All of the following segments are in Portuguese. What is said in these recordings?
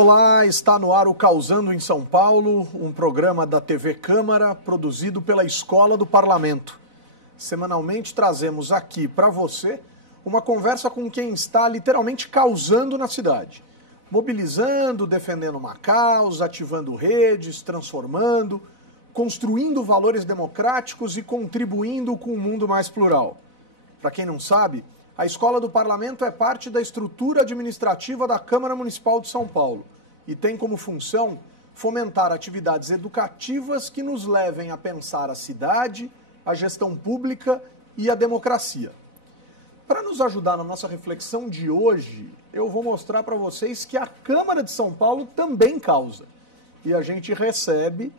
Olá, está no ar o Causando em São Paulo, um programa da TV Câmara produzido pela Escola do Parlamento. Semanalmente trazemos aqui para você uma conversa com quem está literalmente causando na cidade. Mobilizando, defendendo uma causa, ativando redes, transformando, construindo valores democráticos e contribuindo com um mundo mais plural. Para quem não sabe, a Escola do Parlamento é parte da estrutura administrativa da Câmara Municipal de São Paulo e tem como função fomentar atividades educativas que nos levem a pensar a cidade, a gestão pública e a democracia. Para nos ajudar na nossa reflexão de hoje, eu vou mostrar para vocês que a Câmara de São Paulo também causa. E a gente recebe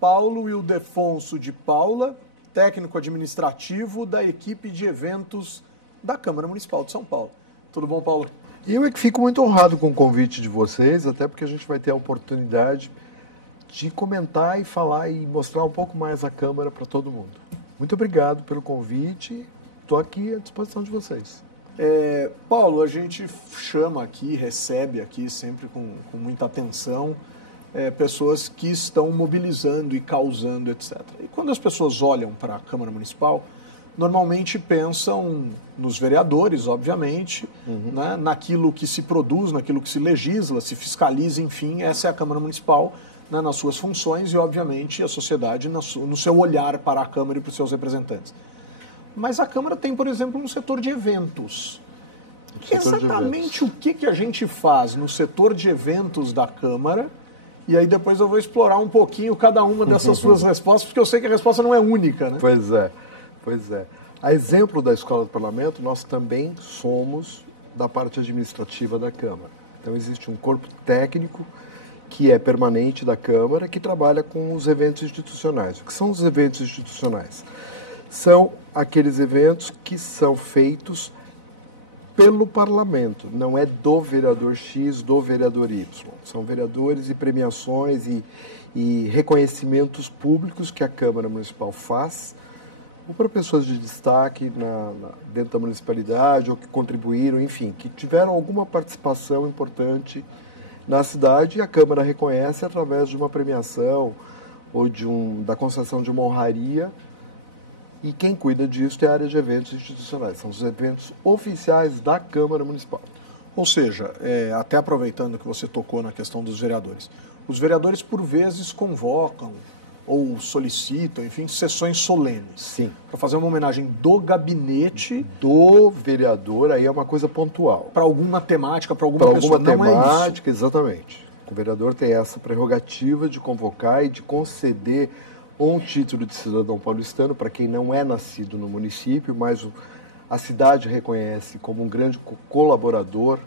Paulo Ildefonso de Paula, técnico administrativo da equipe de eventos da Câmara Municipal de São Paulo. Tudo bom, Paulo? Eu é que fico muito honrado com o convite de vocês, até porque a gente vai ter a oportunidade de comentar e falar e mostrar um pouco mais a Câmara para todo mundo. Muito obrigado pelo convite, estou aqui à disposição de vocês. Paulo, a gente chama aqui, recebe aqui sempre com muita atenção pessoas que estão mobilizando e causando, etc. E quando as pessoas olham para a Câmara Municipal, normalmente pensam nos vereadores, obviamente, né, naquilo que se produz, naquilo que se legisla, se fiscaliza, enfim, essa é a Câmara Municipal, né, nas suas funções e, obviamente, a sociedade no seu olhar para a Câmara e para os seus representantes. Mas a Câmara tem, por exemplo, um setor de eventos. Exatamente o que a gente faz no setor de eventos da Câmara? E aí depois eu vou explorar um pouquinho cada uma dessas suas respostas, porque eu sei que a resposta não é única, né? Pois é. A exemplo da Escola do Parlamento, nós também somos da parte administrativa da Câmara. Então existe um corpo técnico que é permanente da Câmara, que trabalha com os eventos institucionais. O que são os eventos institucionais? São aqueles eventos que são feitos pelo Parlamento, não é do vereador X, do vereador Y. São vereadores e premiações e reconhecimentos públicos que a Câmara Municipal faz, ou para pessoas de destaque dentro da municipalidade, ou que contribuíram, enfim, que tiveram alguma participação importante na cidade, e a Câmara reconhece através de uma premiação ou da concessão de uma honraria, e quem cuida disso é a área de eventos institucionais, são os eventos oficiais da Câmara Municipal. Ou seja, até aproveitando que você tocou na questão dos vereadores, os vereadores por vezes convocam ou solicitam, enfim, sessões solenes. Sim. Para fazer uma homenagem do gabinete do vereador, aí é uma coisa pontual. Para alguma temática, para alguma pessoa. Para alguma temática, exatamente. O vereador tem essa prerrogativa de convocar e de conceder um título de cidadão paulistano para quem não é nascido no município, mas a cidade reconhece como um grande colaborador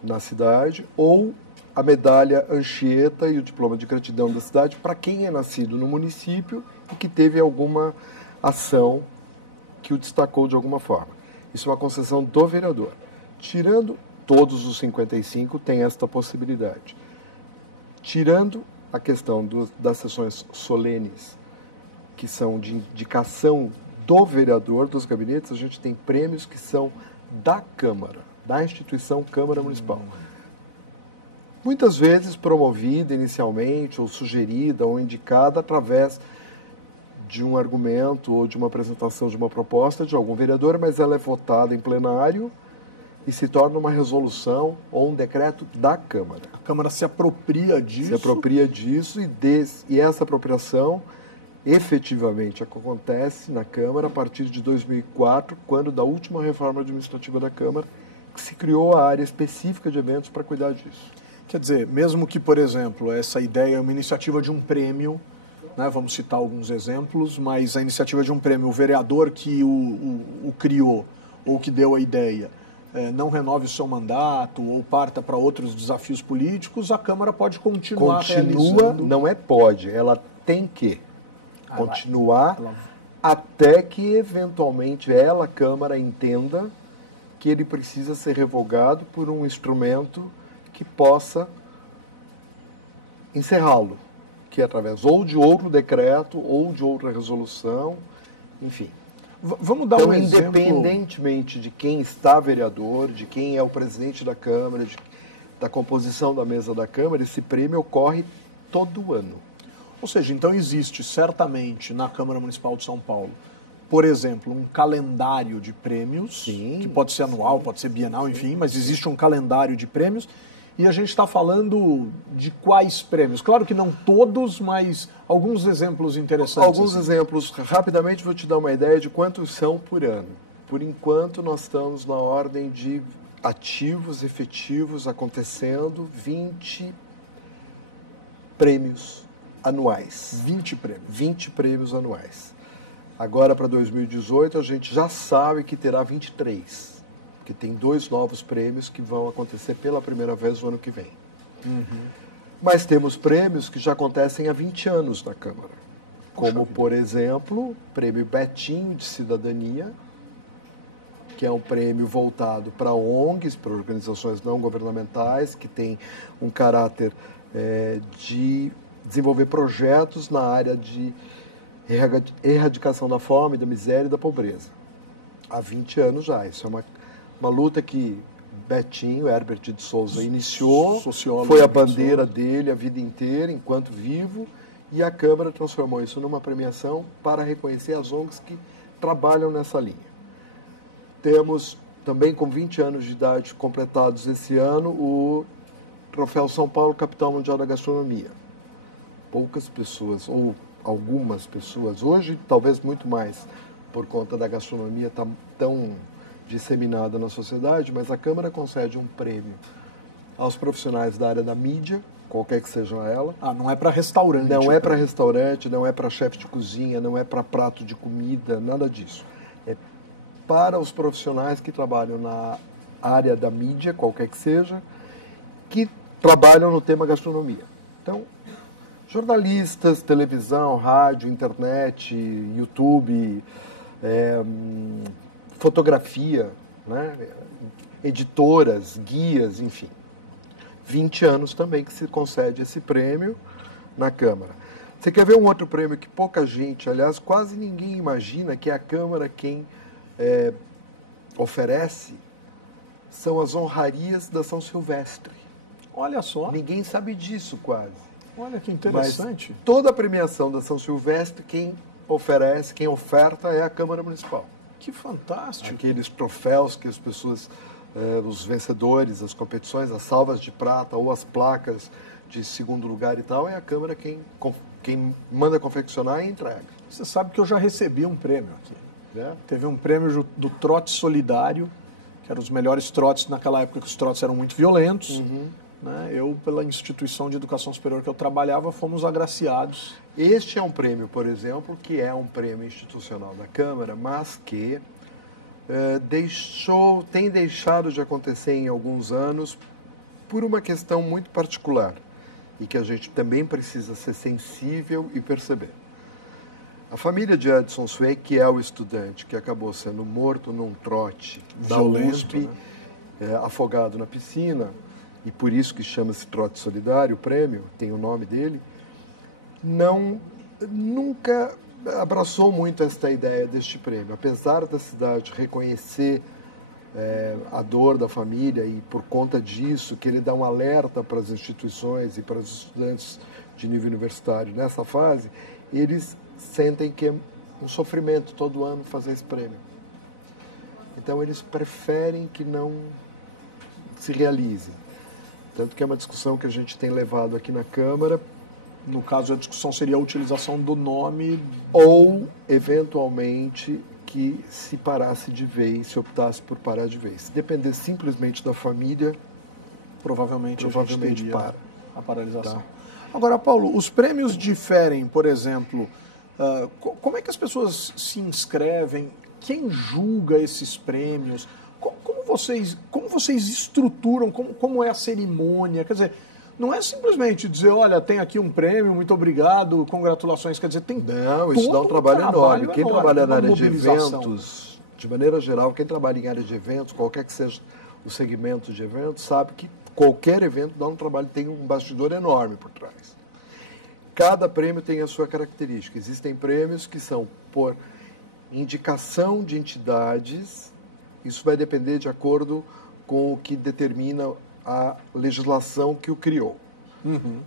na cidade, ou a medalha Anchieta e o diploma de gratidão da cidade para quem é nascido no município e que teve alguma ação que o destacou de alguma forma. Isso é uma concessão do vereador. Tirando todos os 55, tem esta possibilidade. Tirando a questão das sessões solenes, que são de indicação do vereador, dos gabinetes, a gente tem prêmios que são da Câmara, da instituição Câmara Municipal. Muitas vezes promovida inicialmente, ou sugerida, ou indicada através de um argumento ou de uma apresentação de uma proposta de algum vereador, mas ela é votada em plenário e se torna uma resolução ou um decreto da Câmara. A Câmara se apropria disso? Se apropria disso e essa apropriação efetivamente acontece na Câmara a partir de 2004, quando da última reforma administrativa da Câmara, que se criou a área específica de eventos para cuidar disso. Quer dizer, mesmo que, por exemplo, essa ideia é uma iniciativa de um prêmio, né, vamos citar alguns exemplos, mas a iniciativa de um prêmio, o vereador que o criou ou que deu a ideia, não renove o seu mandato ou parta para outros desafios políticos, a Câmara pode continuar realizando... Não é pode, ela tem que continuar até que, eventualmente, a Câmara entenda que ele precisa ser revogado por um instrumento que possa encerrá-lo, que é através ou de outro decreto ou de outra resolução, enfim. Vamos dar um exemplo. Independentemente de quem está vereador, de quem é o presidente da Câmara, da composição da mesa da Câmara, esse prêmio ocorre todo ano. Ou seja, então existe certamente na Câmara Municipal de São Paulo, por exemplo, um calendário de prêmios, Sim, que pode ser anual, pode ser bienal, enfim, mas existe um calendário de prêmios e a gente está falando de quais prêmios? Claro que não todos, mas alguns exemplos interessantes. Alguns exemplos, rapidamente vou te dar uma ideia de quantos são por ano. Por enquanto nós estamos na ordem de ativos, efetivos, acontecendo 20 prêmios anuais. 20 prêmios. 20 prêmios anuais. Agora, para 2018, a gente já sabe que terá 23, porque tem 2 novos prêmios que vão acontecer pela primeira vez no ano que vem. Mas temos prêmios que já acontecem há 20 anos na Câmara, como, por exemplo, o Prêmio Betinho de Cidadania, que é um prêmio voltado para ONGs, para organizações não governamentais, que tem um caráter de desenvolver projetos na área de erradicação da fome, da miséria e da pobreza. Há 20 anos já. Isso é uma luta que Betinho, Herbert de Souza, iniciou, foi a bandeira dele a vida inteira, enquanto vivo, e a Câmara transformou isso numa premiação para reconhecer as ONGs que trabalham nessa linha. Temos também, com 20 anos de idade completados esse ano, o Troféu São Paulo Capital Mundial da Gastronomia. Poucas pessoas, ou algumas pessoas, hoje talvez muito mais, por conta da gastronomia estar tão disseminada na sociedade, mas a Câmara concede um prêmio aos profissionais da área da mídia, qualquer que seja ela. Não é para restaurante. Não é para restaurante, não é para chefe de cozinha, não é para prato de comida, nada disso. É para os profissionais que trabalham na área da mídia, qualquer que seja, que trabalham no tema gastronomia. Então, jornalistas, televisão, rádio, internet, YouTube, fotografia, né? Editoras, guias, enfim. 20 anos também que se concede esse prêmio na Câmara. Você quer ver um outro prêmio que pouca gente, aliás, quase ninguém imagina, que é a Câmara quem oferece? São as honrarias da São Silvestre. Olha só. Ninguém sabe disso quase. Olha que interessante. Mas toda a premiação da São Silvestre, quem oferece, quem oferta é a Câmara Municipal. Que fantástico. Aqueles troféus que as pessoas, os vencedores das competições, as salvas de prata ou as placas de segundo lugar e tal, é a Câmara quem manda confeccionar e entrega. Você sabe que eu já recebi um prêmio aqui. É? Teve um prêmio do Trote Solidário, que eram os melhores trotes naquela época, que os trotes eram muito violentos. Né? Eu, pela instituição de educação superior que eu trabalhava, fomos agraciados. Este é um prêmio, por exemplo, que é um prêmio institucional da Câmara, mas que tem deixado de acontecer em alguns anos por uma questão muito particular e que a gente também precisa ser sensível e perceber. A família de Edson Sué, que é o estudante que acabou sendo morto num trote da USP, né? Afogado na piscina, e por isso que chama-se Trote Solidário, o prêmio, tem o nome dele, nunca abraçou muito esta ideia deste prêmio. Apesar da cidade reconhecer a dor da família e, por conta disso, querer dar um alerta para as instituições e para os estudantes de nível universitário nessa fase, eles sentem que é um sofrimento todo ano fazer esse prêmio. Então, eles preferem que não se realize. Tanto que é uma discussão que a gente tem levado aqui na Câmara. No caso, a discussão seria a utilização do nome ou, eventualmente, que se parasse de vez, se optasse por parar de vez. Se depender simplesmente da família, provavelmente para a paralisação. Tá. Agora, Paulo, os prêmios diferem, por exemplo, como é que as pessoas se inscrevem? Quem julga esses prêmios? Como vocês estruturam, como é a cerimônia? Quer dizer, não é simplesmente dizer, olha, tem aqui um prêmio, muito obrigado, congratulações. Quer dizer, tem Não, isso dá um trabalho enorme. Quem trabalha na área de eventos, de maneira geral, quem trabalha em área de eventos, qualquer que seja o segmento de eventos, sabe que qualquer evento dá um trabalho, tem um bastidor enorme por trás. Cada prêmio tem a sua característica. Existem prêmios que são por indicação de entidades. Isso vai depender de acordo com o que determina a legislação que o criou.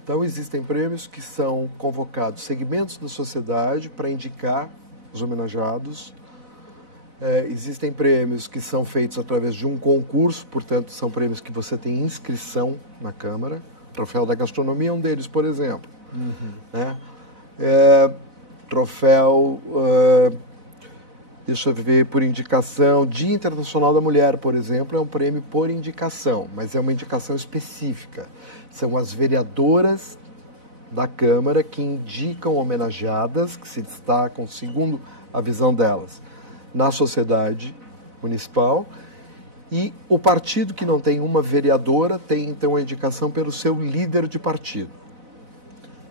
Então, existem prêmios que são convocados segmentos da sociedade para indicar os homenageados. Existem prêmios que são feitos através de um concurso, portanto, são prêmios que você tem inscrição na Câmara. O Troféu da Gastronomia é um deles, por exemplo. Né? Troféu, deixa eu ver, por indicação. Dia Internacional da Mulher, por exemplo, é um prêmio por indicação, mas é uma indicação específica. São as vereadoras da Câmara que indicam homenageadas, que se destacam segundo a visão delas na sociedade municipal, e o partido que não tem uma vereadora tem então a indicação pelo seu líder de partido.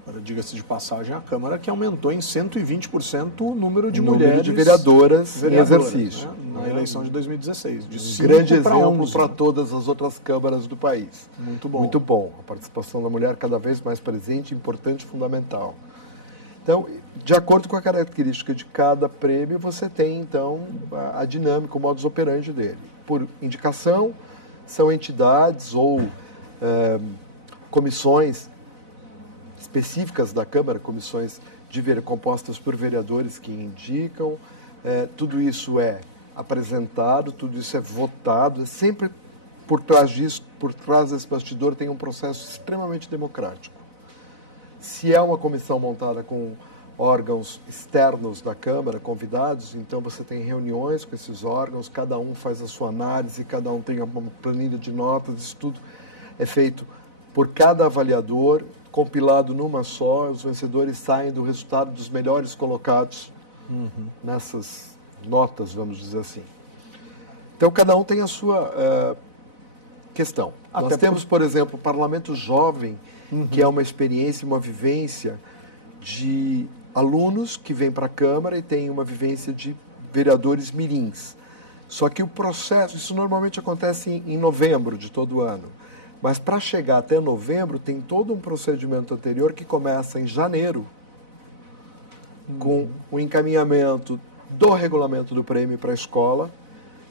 Agora, diga-se de passagem, a Câmara que aumentou em 120% o número de o mulheres... número de vereadoras em exercício. Né? Na eleição de 2016. De 5 grande exemplo 11. para todas as outras câmaras do país. Muito bom. Muito bom. A participação da mulher cada vez mais presente, importante e fundamental. Então, de acordo com a característica de cada prêmio, você tem, então, a dinâmica, o modus operandi dele. Por indicação, são entidades ou comissões específicas da Câmara, comissões compostas por vereadores que indicam. Tudo isso é apresentado, tudo isso é votado. Sempre por trás disso, por trás desse bastidor, tem um processo extremamente democrático. Se é uma comissão montada com órgãos externos da Câmara, convidados, então você tem reuniões com esses órgãos, cada um faz a sua análise, cada um tem uma planilha de notas, isso tudo é feito por cada avaliador, compilado numa só, os vencedores saem do resultado dos melhores colocados nessas notas, vamos dizer assim. Então, cada um tem a sua questão. Nós temos, por exemplo, o Parlamento Jovem, que é uma experiência, uma vivência de alunos que vêm para a Câmara e tem uma vivência de vereadores mirins. Só que o processo, isso normalmente acontece em novembro de todo ano. Mas para chegar até novembro, tem todo um procedimento anterior que começa em janeiro, com o encaminhamento do regulamento do prêmio para a escola,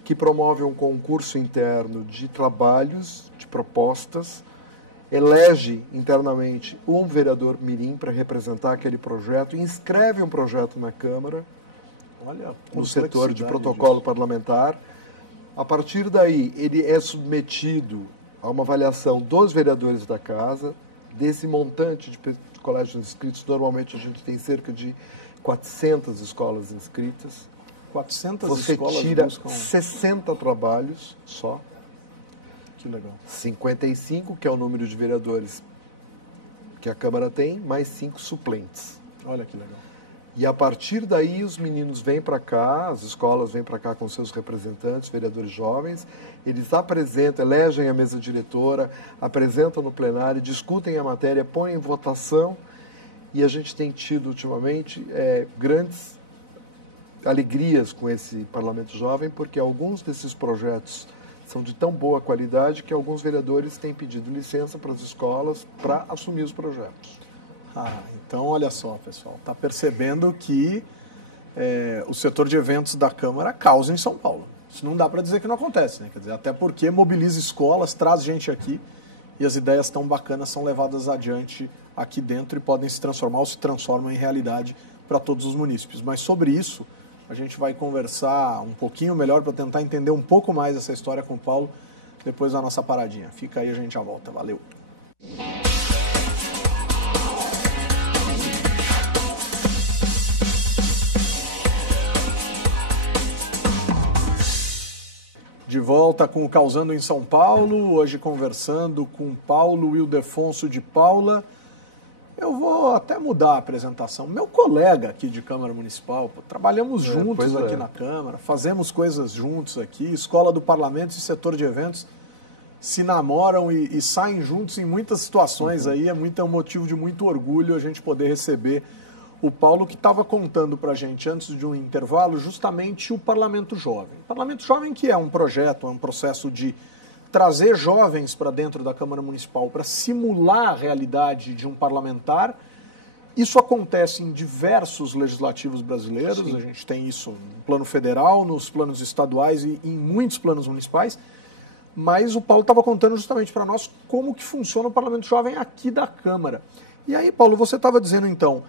que promove um concurso interno de trabalhos, de propostas, elege internamente um vereador mirim para representar aquele projeto, inscreve um projeto na Câmara, no setor de protocolo parlamentar. A partir daí, ele é submetido a uma avaliação dos vereadores da casa, desse montante de colégios inscritos. Normalmente a gente tem cerca de 400 escolas inscritas. 400 Você escolas tira buscam... 60 trabalhos só. Que legal. 55, que é o número de vereadores que a Câmara tem, mais 5 suplentes. Olha que legal. E a partir daí os meninos vêm para cá, as escolas vêm para cá com seus representantes, vereadores jovens, eles apresentam, elegem a mesa diretora, apresentam no plenário, discutem a matéria, põem em votação, e a gente tem tido ultimamente grandes alegrias com esse Parlamento Jovem, porque alguns desses projetos são de tão boa qualidade que alguns vereadores têm pedido licença para as escolas para assumir os projetos. Então olha só, pessoal, está percebendo que o setor de eventos da Câmara causa em São Paulo. Isso não dá para dizer que não acontece, né? Quer dizer, até porque mobiliza escolas, traz gente aqui e as ideias tão bacanas são levadas adiante aqui dentro e podem se transformar ou se transformam em realidade para todos os munícipes. Mas sobre isso, a gente vai conversar um pouquinho melhor para tentar entender um pouco mais essa história com o Paulo depois da nossa paradinha. Fica aí, a gente já volta. Valeu! De volta com o Causando em São Paulo, hoje conversando com Paulo Ildefonso de Paula. Eu vou até mudar a apresentação. Meu colega aqui de Câmara Municipal, trabalhamos juntos aqui na Câmara, fazemos coisas juntos aqui, Escola do Parlamento e setor de eventos se namoram e saem juntos em muitas situações aí, é um motivo de muito orgulho a gente poder receber o Paulo, que estava contando para a gente antes de um intervalo justamente o Parlamento Jovem. O Parlamento Jovem, que é um projeto, é um processo de trazer jovens para dentro da Câmara Municipal para simular a realidade de um parlamentar. Isso acontece em diversos legislativos brasileiros. Sim. A gente tem isso no plano federal, nos planos estaduais e em muitos planos municipais. Mas o Paulo estava contando justamente para nós como que funciona o Parlamento Jovem aqui da Câmara. E aí, Paulo, você estava dizendo então,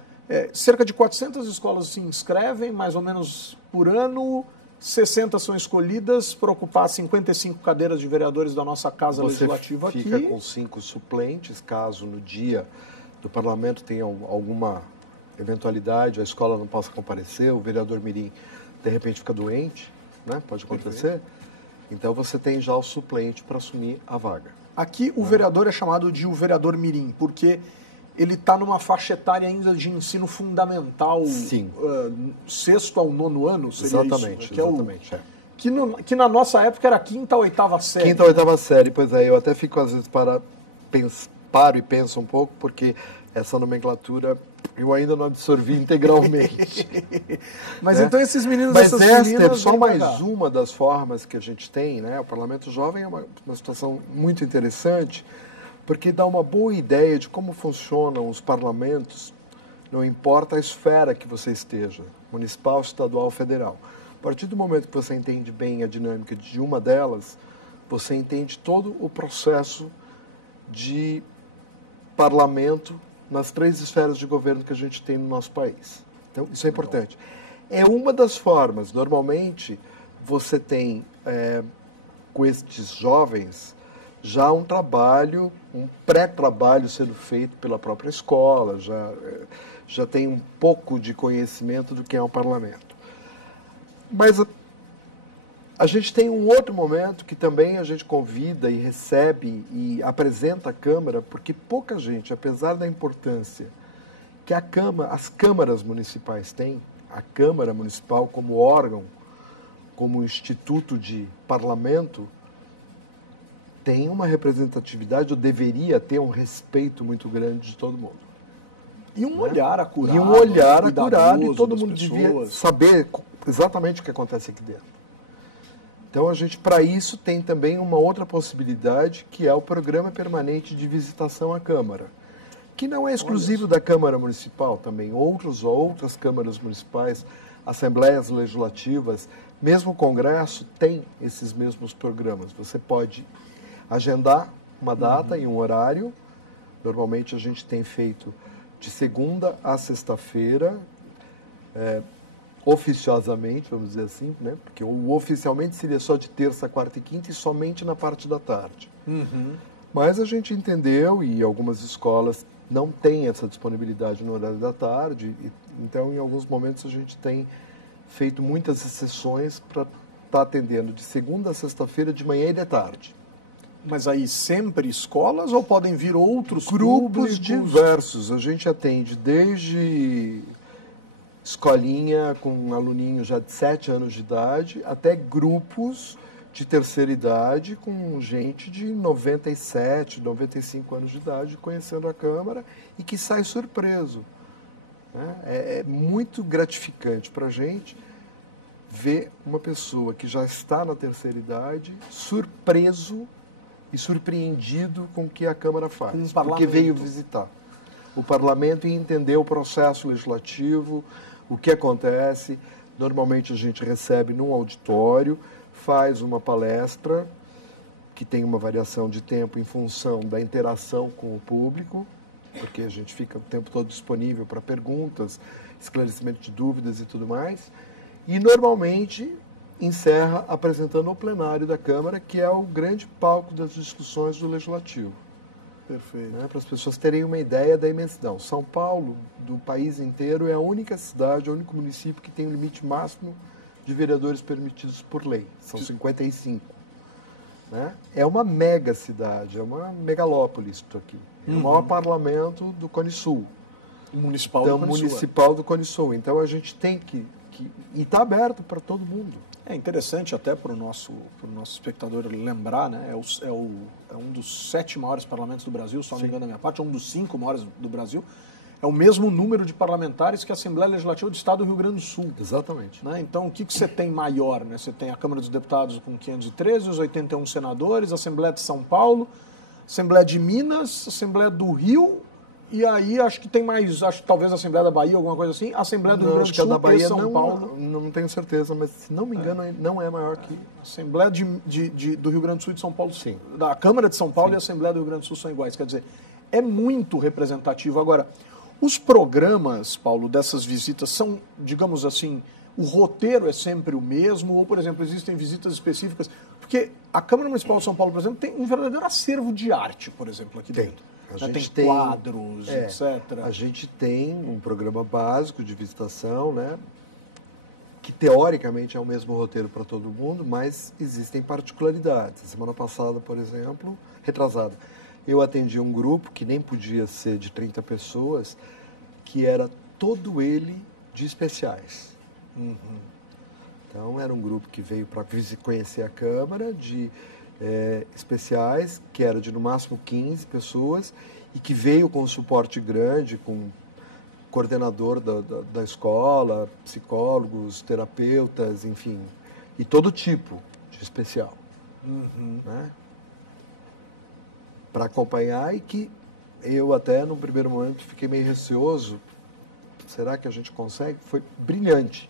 cerca de 400 escolas se inscrevem, mais ou menos por ano, 60 são escolhidas para ocupar 55 cadeiras de vereadores da nossa Casa Legislativa aqui. Você fica com 5 suplentes, caso no dia do Parlamento tenha alguma eventualidade, a escola não possa comparecer, o vereador mirim de repente fica doente, né? Pode acontecer. Perfeito. Então você tem já o suplente para assumir a vaga. Aqui o vereador é chamado de o vereador mirim, porque ele está numa faixa etária ainda de ensino fundamental, Sim. Sexto ao nono ano, seria Exatamente, isso? Que exatamente. Que na nossa época era quinta ou oitava série. Quinta ou oitava série, pois é, eu até fico às vezes paro e penso um pouco, porque essa nomenclatura eu ainda não absorvi integralmente. Mas então esses meninos, Mas essas esta meninas... é só mais uma das formas que a gente tem, né? O Parlamento Jovem é uma situação muito interessante, porque dá uma boa ideia de como funcionam os parlamentos, não importa a esfera que você esteja, municipal, estadual, federal. A partir do momento que você entende bem a dinâmica de uma delas, você entende todo o processo de parlamento nas 3 esferas de governo que a gente tem no nosso país. Então, isso é importante. É uma das formas. Normalmente, você tem, com estes jovens, já um trabalho, um pré-trabalho sendo feito pela própria escola, já tem um pouco de conhecimento do que é um parlamento. Mas a gente tem um outro momento que também a gente convida e recebe e apresenta à Câmara, porque pouca gente, apesar da importância que as câmaras municipais têm, a Câmara Municipal como órgão, como instituto de parlamento, tem uma representatividade, ou deveria ter um respeito muito grande de todo mundo. E um olhar acurado. E um olhar acurado, e todo mundo pessoas. devia saber exatamente o que acontece aqui dentro. Então, a gente, para isso, tem também uma outra possibilidade, que é o Programa Permanente de Visitação à Câmara, que não é exclusivo da Câmara Municipal, também outras câmaras municipais, assembleias legislativas, mesmo o Congresso tem esses mesmos programas. Você pode agendar uma data e um horário. Normalmente a gente tem feito de segunda a sexta-feira, oficiosamente, vamos dizer assim, né? Porque oficialmente seria só de terça, quarta e quinta e somente na parte da tarde. Mas a gente entendeu, e algumas escolas não têm essa disponibilidade no horário da tarde, então em alguns momentos a gente tem feito muitas sessões para estar atendendo de segunda a sexta-feira, de manhã e de tarde. Mas aí sempre escolas ou podem vir outros grupos diversos? A gente atende desde escolinha com um aluninho já de 7 anos de idade, até grupos de terceira idade com gente de 97, 95 anos de idade conhecendo a Câmara e que sai surpreso. É muito gratificante para a gente ver uma pessoa que já está na terceira idade surpreso e surpreendido com o que a Câmara faz, porque veio visitar o Parlamento e entender o processo legislativo, o que acontece. Normalmente a gente recebe num auditório, faz uma palestra, que tem uma variação de tempo em função da interação com o público, porque a gente fica o tempo todo disponível para perguntas, esclarecimento de dúvidas e tudo mais, e normalmente encerra apresentando ao plenário da Câmara, que é o grande palco das discussões do Legislativo. Perfeito. Para as pessoas terem uma ideia da imensidão. São Paulo, do país inteiro, é a única cidade, o único município que tem o limite máximo de vereadores permitidos por lei. São 55. É uma mega cidade, é uma megalópole isso aqui. É o maior parlamento do Cone Sul. Municipal do Cone Sul. Então a gente tem que e está aberto para todo mundo. É interessante até para o nosso espectador lembrar, né? É um dos 7 maiores parlamentos do Brasil, só não me engano da minha parte, é um dos 5 maiores do Brasil. É o mesmo número de parlamentares que a Assembleia Legislativa do Estado do Rio Grande do Sul. Exatamente. Né? Então, o que você tem maior? Né? Você tem a Câmara dos Deputados com 513, os 81 senadores, a Assembleia de São Paulo, Assembleia de Minas, Assembleia do Rio, E aí acho que tem mais, acho que talvez a Assembleia da Bahia, alguma coisa assim, a Assembleia do Rio Grande do Sul da Bahia e São Paulo. não tenho certeza, mas se não me engano não é maior que... A Assembleia do Rio Grande do Sul e de São Paulo, sim. Da Câmara de São Paulo e a Assembleia do Rio Grande do Sul são iguais. Quer dizer, é muito representativo. Agora, os programas, Paulo, dessas visitas são, digamos assim, o roteiro é sempre o mesmo? Ou, por exemplo, existem visitas específicas? Porque a Câmara Municipal de São Paulo, por exemplo, tem um verdadeiro acervo de arte, por exemplo, aqui dentro. Tem quadros, etc. A gente tem um programa básico de visitação, né? Que teoricamente é o mesmo roteiro para todo mundo, mas existem particularidades. Semana passada, por exemplo, retrasada, eu atendi um grupo que nem podia ser de 30 pessoas, que era todo ele de especiais. Então, era um grupo que veio para conhecer a Câmara, de especiais, que era de no máximo 15 pessoas, e que veio com um suporte grande, com coordenador da escola, psicólogos, terapeutas, enfim, e todo tipo de especial. Né? Para acompanhar, e que eu até, num primeiro momento, fiquei meio receoso. Será que a gente consegue? Foi brilhante.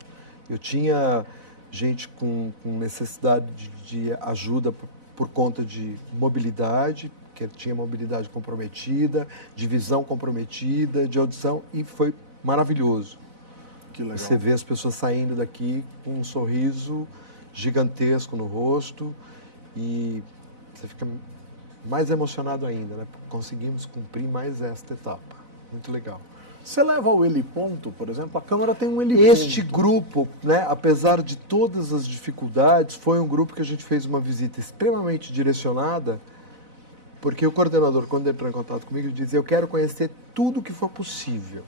Eu tinha gente com necessidade de ajuda por conta de mobilidade, que tinha mobilidade comprometida, de visão comprometida, de audição, e foi maravilhoso. Que legal. Você vê as pessoas saindo daqui com um sorriso gigantesco no rosto e você fica mais emocionado ainda, né? Conseguimos cumprir mais esta etapa. Muito legal. Você leva o heliponto, por exemplo, a Câmara tem um heliponto. Este grupo, né, apesar de todas as dificuldades, foi um grupo que a gente fez uma visita extremamente direcionada, porque o coordenador, quando entrou em contato comigo, ele dizia: eu quero conhecer tudo que for possível.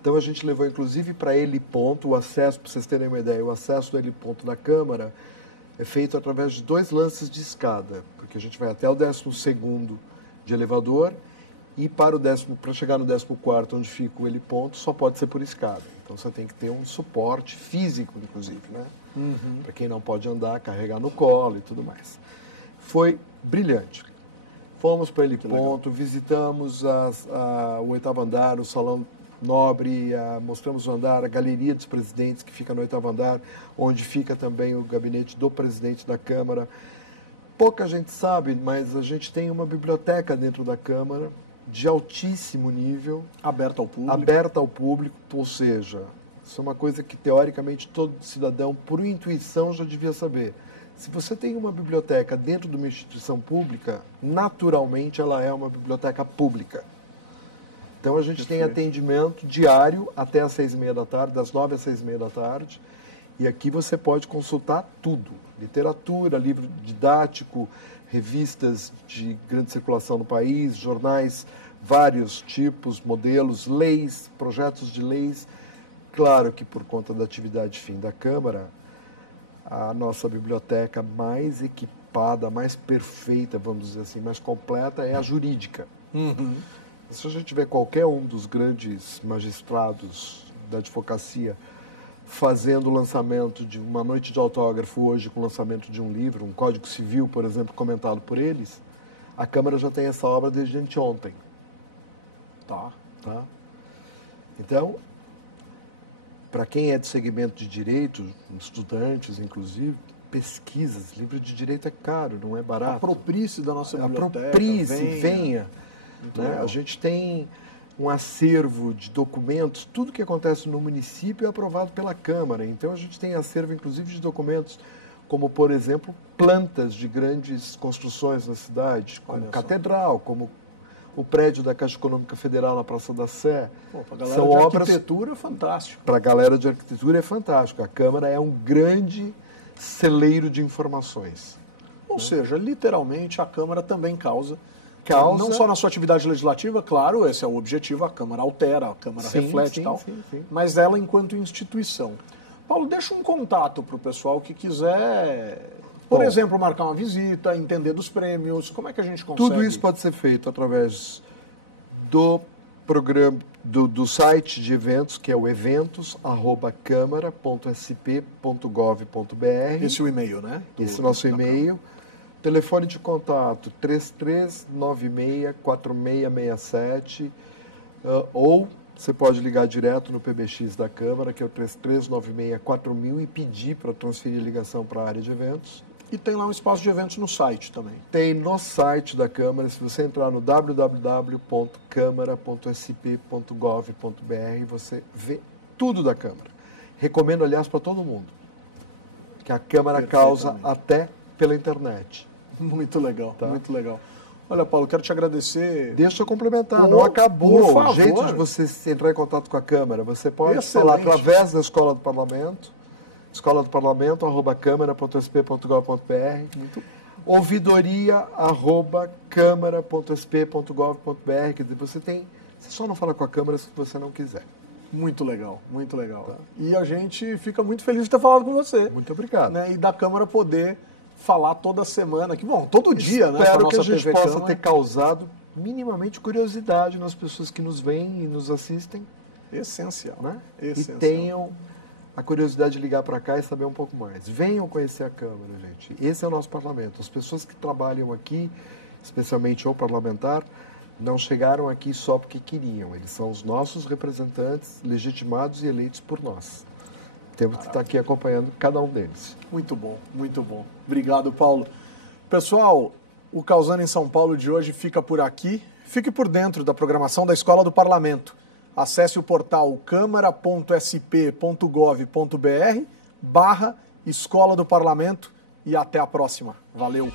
Então a gente levou inclusive para heliponto, o acesso, para vocês terem uma ideia, o acesso do heliponto da Câmara é feito através de 2 lances de escada, porque a gente vai até o 12º de elevador, e para chegar no 14º, onde fica o heliponto, só pode ser por escada. Então você tem que ter um suporte físico, inclusive, né? Para quem não pode andar, carregar no colo e tudo mais. Foi brilhante. Fomos para o heliponto, visitamos o 8º andar, o Salão Nobre, mostramos o andar, a Galeria dos Presidentes, que fica no 8º andar, onde fica também o gabinete do presidente da Câmara. Pouca gente sabe, mas a gente tem uma biblioteca dentro da Câmara, de altíssimo nível. Aberta ao público. Aberta ao público, ou seja, isso é uma coisa que teoricamente todo cidadão, por intuição, já devia saber. Se você tem uma biblioteca dentro de uma instituição pública, naturalmente ela é uma biblioteca pública. Então a gente tem atendimento diário até às 6h30 da tarde, das 9 às 6h30 da tarde, e aqui você pode consultar tudo: literatura, livro didático, revistas de grande circulação no país, jornais, vários tipos, modelos, leis, projetos de leis. Claro que por conta da atividade fim da Câmara, a nossa biblioteca mais equipada, mais perfeita, vamos dizer assim, mais completa, é a jurídica. Se a gente vê qualquer um dos grandes magistrados da advocacia fazendo o lançamento de uma noite de autógrafo hoje, com o lançamento de um livro, um Código Civil, por exemplo, comentado por eles, a Câmara já tem essa obra desde anteontem. Tá? Então, para quem é do segmento de direito, estudantes inclusive, pesquisas, livro de direito é caro, não é barato. Aproprie-se da nossa biblioteca. Aproprie-se, venha. Né? A gente tem um acervo de documentos, tudo que acontece no município é aprovado pela Câmara. Então a gente tem acervo, inclusive, de documentos, como, por exemplo, plantas de grandes construções na cidade, como catedral, como o prédio da Caixa Econômica Federal na Praça da Sé. São obras... arquitetura, fantástico. Para a galera de arquitetura é fantástico. A Câmara é um grande celeiro de informações. Ou seja, literalmente, a Câmara também causa, não só na sua atividade legislativa, claro, esse é o objetivo, a Câmara altera, a Câmara reflete e tal, mas ela enquanto instituição. Paulo, deixa um contato para o pessoal que quiser, por exemplo, marcar uma visita, entender dos prêmios, como é que a gente consegue? Tudo isso pode ser feito através do programa, do site de eventos, que é o eventos@câmara.sp.gov.br. Esse é o e-mail, né? Esse é o nosso e-mail. Telefone de contato 3396-4667. ou você pode ligar direto no PBX da Câmara, que é o 3396-4000, e pedir para transferir a ligação para a área de eventos. E tem lá um espaço de eventos no site também. Tem no site da Câmara, se você entrar no www.câmara.sp.gov.br, você vê tudo da Câmara. Recomendo, aliás, para todo mundo, que a Câmara causa até pela internet. Muito legal, tá? Muito legal. Olha, Paulo, quero te agradecer. Deixa eu complementar, não acabou por favor. O jeito de você entrar em contato com a Câmara. Você pode falar através da Escola do Parlamento, escoladopαρlamento@câmara.sp.gov.br, ouvidoria@câmara.sp.gov.br, quer dizer, você só não fala com a Câmara se você não quiser. Muito legal, muito legal. Tá. E a gente fica muito feliz de ter falado com você. Muito obrigado. Né? E da Câmara poder falar toda semana, que bom, todo dia, né? Espero que a gente possa ter causado minimamente curiosidade nas pessoas que nos veem e nos assistem. Essencial, né? Essencial. E tenham a curiosidade de ligar para cá e saber um pouco mais. Venham conhecer a Câmara, gente. Esse é o nosso parlamento. As pessoas que trabalham aqui, especialmente o parlamentar, não chegaram aqui só porque queriam. Eles são os nossos representantes legitimados e eleitos por nós. Temos que estar aqui acompanhando cada um deles. Muito bom, muito bom. Obrigado, Paulo. Pessoal, o Causando em São Paulo de hoje fica por aqui. Fique por dentro da programação da Escola do Parlamento. Acesse o portal câmara.sp.gov.br/Escola do Parlamento e até a próxima. Valeu!